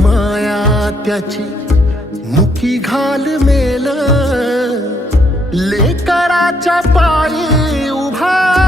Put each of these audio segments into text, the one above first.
माया त्याची मुखी घाल मेल. लेकराच्या पायी उभा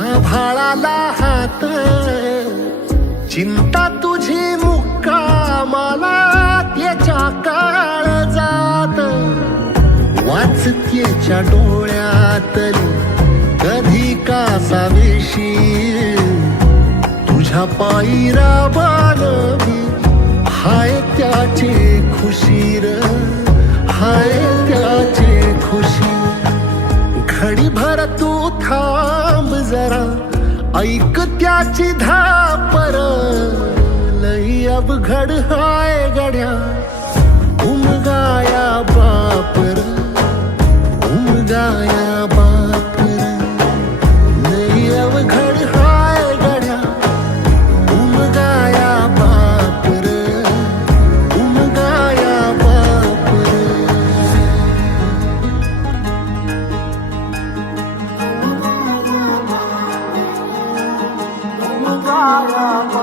आभाळाला हात. चिंता तुझी मुक्कामाला त्याच्या काळ जात. वाचतेच्या डोळ्यातली कधी कासाविशी तुझ्या पायी राबानवी हाय त्याचे खुशीर हाय त्याचे खुशी घडी भर तू था जरा ऐक त्याची धापर. लई अवघड हाय गड्या. Mama.